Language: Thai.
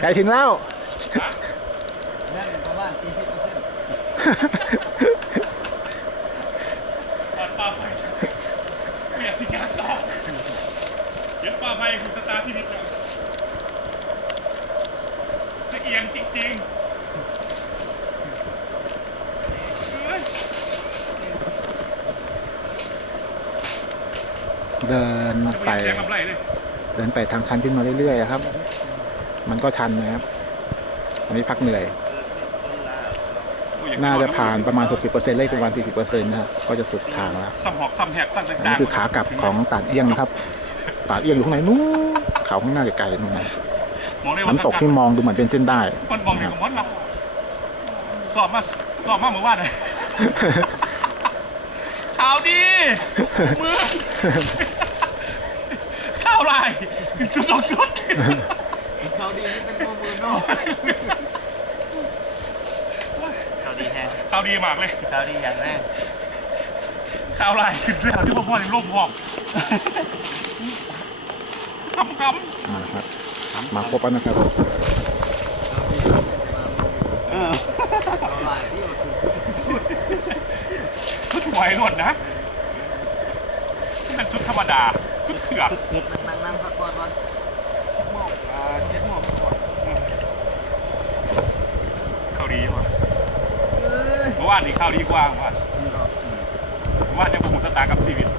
ใกลถึงแล้ว นั่นประมาณ40%เปอร์เซ็นต์ก่อนปลาไฟเปลี่ยนสิงานต่อเย็นปลาไฟคุณจะตาที่นิดแล้วเสียงจริงๆเฮ้ยเดินไป เสียงลำไรเลย เดินไปทางชันขึ้นมาเรื่อยๆอะครับ มันก็ชันนะครับ อันนี้พักเหนื่อย น่าจะผ่านประมาณ 60%เลขประมาณ40%นะครับก็จะสุดทางแล้วซ้ำหอกซ้ำแหกซ้ำอันต่างนี้คือขากลับของตาดเอี้ยงนะครับ ตาดเอี้ยงอยู่ข้างในนู้นเขาข้างหน้าไกลๆนู่นนะมองได้ว่าน้ำตกที่มองดูเหมือนเป็นเส้นได้มันมองในกับมดเราสอบมาสอบมาเมื่อวานเลยข่าวดีมือข่าวไรจุดลงสุด เขาดีนี่เป็นตัวมือเนาะเขาดีแฮงข่าวดีมากเลยเขาดีอย่างแรกข่าวไรขึ้นเรื่องที่พ่อพ่อในโลกหอกคำคมาแล้วครับ มาครบแล้วนะครับเอาหลายที่ำชุดไหวหมดนะนี่เป็นชุดธรรมดาชุดเถื่อน สุดๆนั่งนั่งพักก่อนก่อนสิบโมงอ่าเช็ดโมงก่อน ข่าวดีว่ะเมื่อ ว่านนี่ข้าวดีกว่างว่าว่านยังบุกสตาร์กับชีวิต